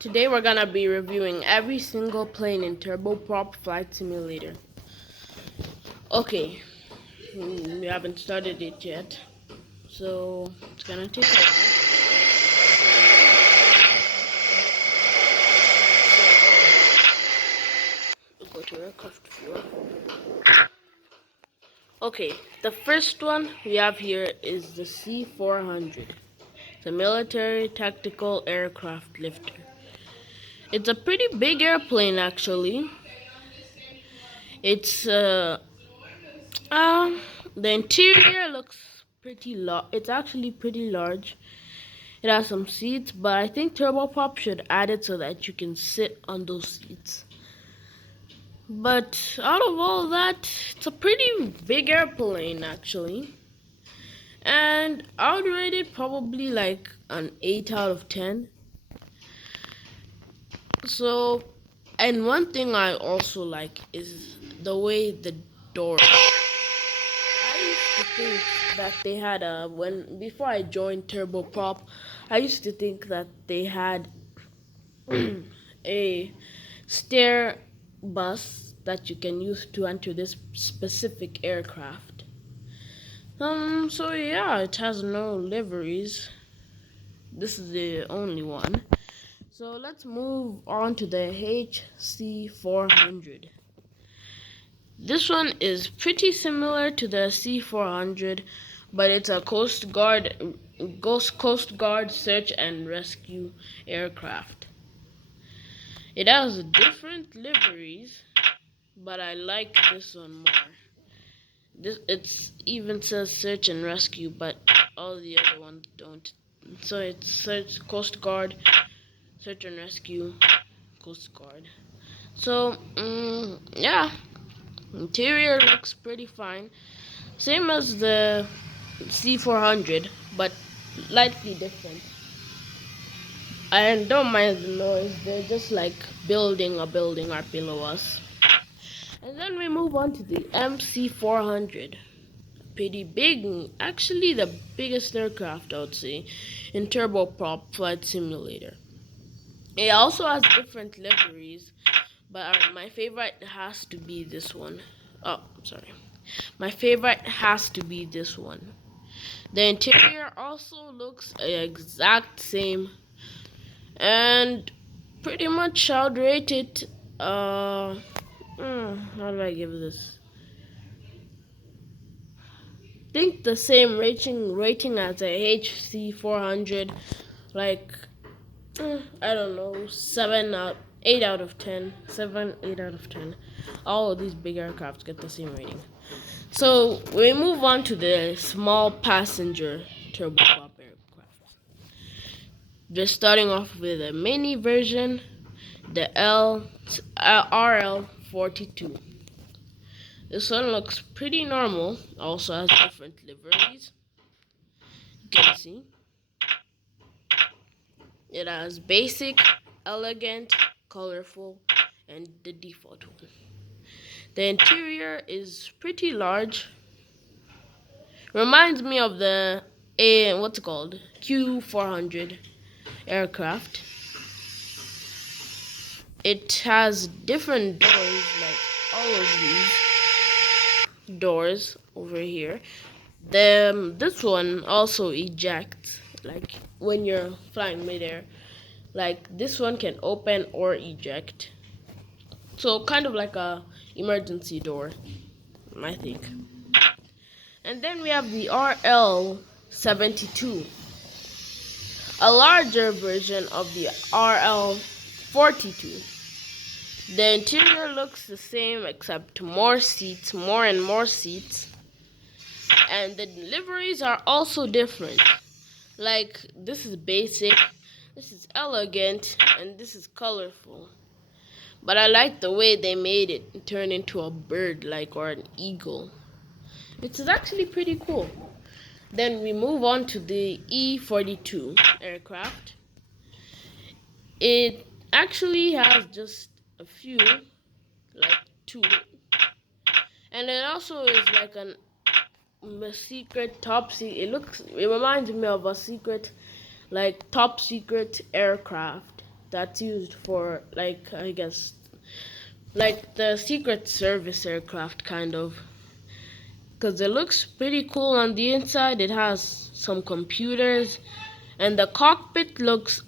Today we're gonna be reviewing every single plane in Turboprop Flight Simulator. Okay, we haven't started it yet, so it's gonna take a while. We'll go to aircraft viewer. Okay, the first one we have here is the C-400, the military tactical aircraft lifter. It's a pretty big airplane actually. It's the interior looks pretty large. It's actually pretty large. It has some seats, but I think Turboprop should add it so that you can sit on those seats. But out of all that, it's a pretty big airplane actually. And I would rate it probably like an 8 out of 10. So, and one thing I also like is the way the doors. I used to think that they had before I joined Turboprop, I used to think that they had a stair bus that you can use to enter this specific aircraft. So yeah, it has no liveries. This is the only one. So let's move on to the HC400. This one is pretty similar to the C400, but it's a Coast Guard search and rescue aircraft. It has different liveries, but I like this one more. It's even says search and rescue, but all the other ones don't. So it's Coast Guard, search and rescue, Coast Guard. So yeah, interior looks pretty fine, same as the C400, but slightly different. I don't mind the noise. They're just like building a building right below us. And then we move on to the MC400. Pretty big, actually the biggest aircraft I would say in Turboprop Flight Simulator. It also has different liveries, but my favorite has to be this one. Oh, sorry. My favorite has to be this one. The interior also looks exact same, and pretty much I would rate it. How do I give this? Think the same rating as a HC400, like I don't know, 8 out of 10, 7, 8 out of 10. All of these big aircrafts get the same rating. So we move on to the small passenger turboprop aircraft. Just starting off with a mini version, the RL42. This one looks pretty normal, also has different liveries. You can see it has basic, elegant, colorful, and the default one. The interior is pretty large. Reminds me of the what's it called? Q400 aircraft. It has different doors, like all of these doors over here. This one also ejects, like when you're flying midair. Like this one can open or eject. So kind of like a emergency door, I think. And then we have the RL72, a larger version of the RL42. The interior looks the same except more seats, more and more seats. And the liveries are also different. Like this is basic, this is elegant, and this is colorful. But I like the way they made it turn into a bird, like, or an eagle. Which is actually pretty cool. Then we move on to the E42 aircraft. It actually has just a few, like 2. And it also is like a secret top secret. It reminds me of a secret, like top secret aircraft. that's used for, like, I guess, like the Secret Service aircraft, kind of. Because it looks pretty cool on the inside. It has some computers, and the cockpit looks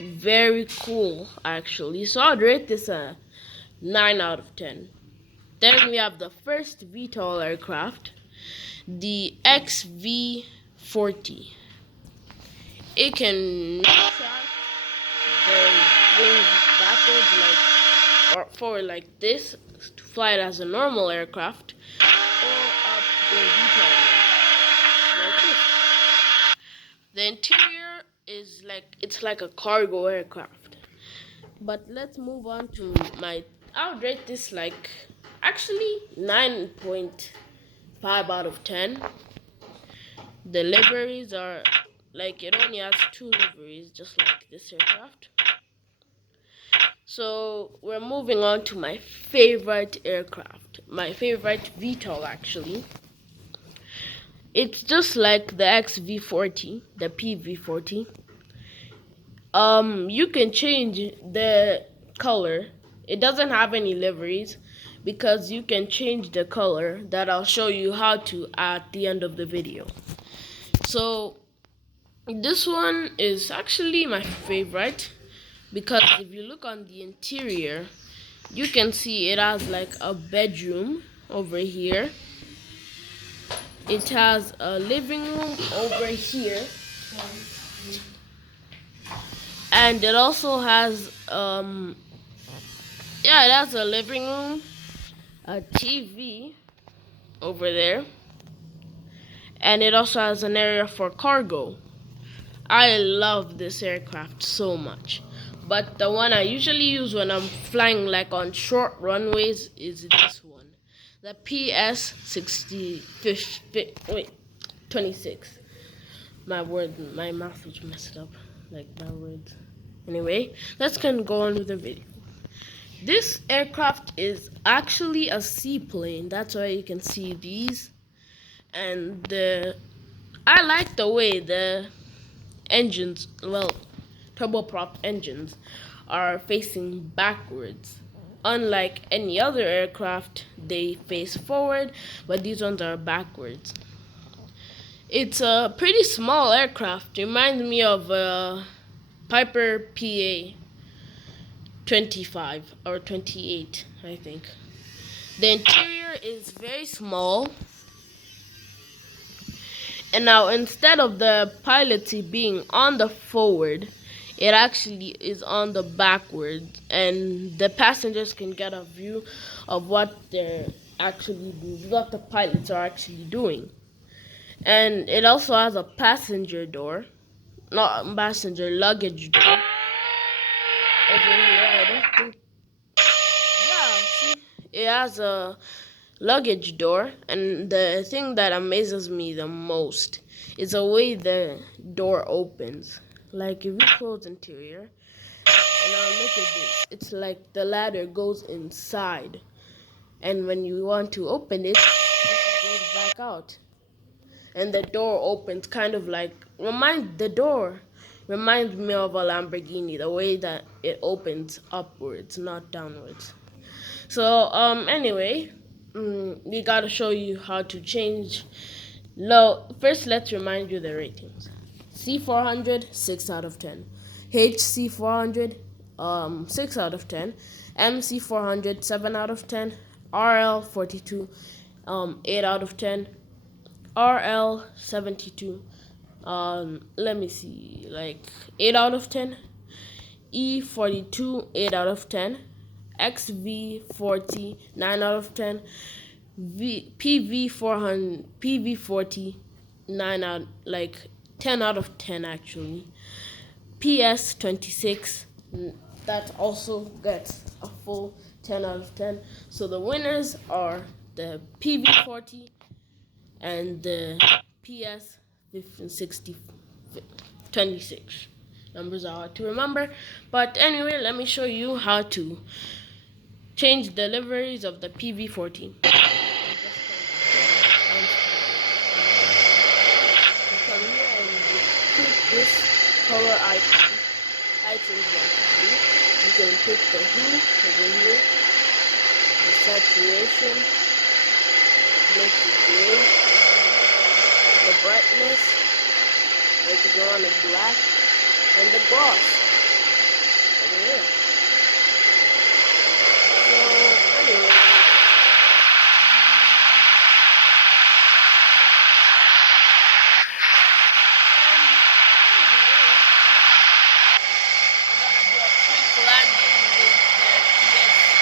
very cool, actually. So I'd rate this a 9 out of 10. Then we have the first VTOL aircraft, the XV-40. It can retract the wings backwards, like, or forward like this, to fly it as a normal aircraft, or up the VTOL mode, like this. The interior is like, it's like a cargo aircraft. But let's move on to I would rate this like, actually 9.5 out of 10. The liveries are like, it only has 2 liveries, just like this aircraft. So we're moving on to my favorite aircraft, my favorite VTOL, actually. It's just like the XV-40, the PV-40. You can change the color. It doesn't have any liveries because you can change the color, that I'll show you how to at the end of the video. So this one is actually my favorite because if you look on the interior, you can see it has like a bedroom over here. It has a living room over here. And it also has it has a living room, a TV over there, and it also has an area for cargo. I love this aircraft so much. But the one I usually use when I'm flying like on short runways is this one. The PS26. My mouth was messed up. Like my words. Anyway, let's go on with the video. This aircraft is actually a seaplane. That's why you can see these. And I like the way the engines, well, turboprop engines, are facing backwards. Unlike any other aircraft, they face forward, but these ones are backwards. It's a pretty small aircraft. Reminds me of a Piper PA 25 or 28, I think. The interior is very small. And now, instead of the pilot seat being on the forward, it actually is on the backward, and the passengers can get a view of what what the pilots are actually doing. And it also has a passenger door, not passenger, luggage door. Over here, I don't think. Yeah, see, it has a luggage door, and the thing that amazes me the most is the way the door opens. Like, if you close interior, and now look at this, it's like the ladder goes inside, and when you want to open it, it goes back out, and the door opens, kind of like, the door reminds me of a Lamborghini, the way that it opens upwards, not downwards. So anyway, we gotta show you how to change low. First, let's remind you the ratings. C400, 6 out of 10. HC400, 6 out of 10. MC400, 7 out of 10. RL42, 8 out of 10. RL72, let me see, like 8 out of 10. E42, 8 out of 10. XV40, 9 out of 10. PV40, 9 out, like 10 out of 10 actually. PS26, that also gets a full 10 out of 10. So the winners are the PV40 and the PS26. Numbers are hard to remember, but anyway, let me show you how to change the liveries of the PV14. You come here and you click this color icon, and then you can change the liveries. So you can change the color of the items that you do. You can pick the hue over here, the saturation, make it gray, the brightness, make it go on a black, and the gloss over here. So anyway, I'm gonna do a quick landing with the PS60.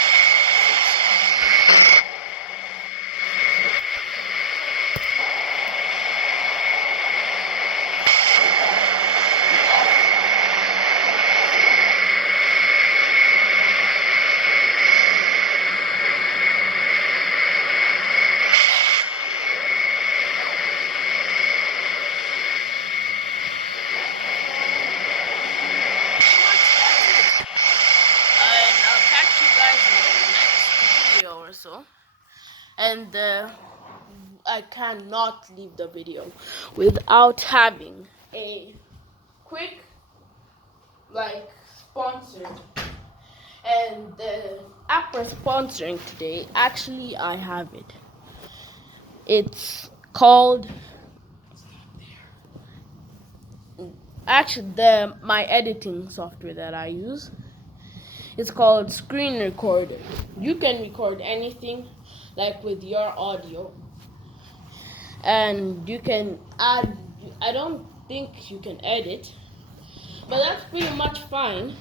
And I'll catch you guys in the next video or so. And I cannot leave the video without having a quick sponsor. And the app we're sponsoring today, actually I have it. It's called my editing software that I use. It's called Screen Recorder. You can record anything like with your audio, and you can add. I don't think you can edit, but that's pretty much fine.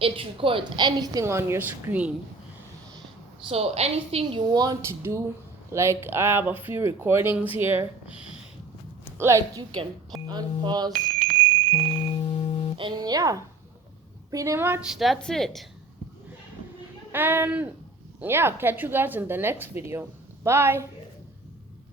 It records anything on your screen. So anything you want to do, like I have a few recordings here, like you can unpause, and yeah, pretty much that's it. And yeah, catch you guys in the next video. Bye.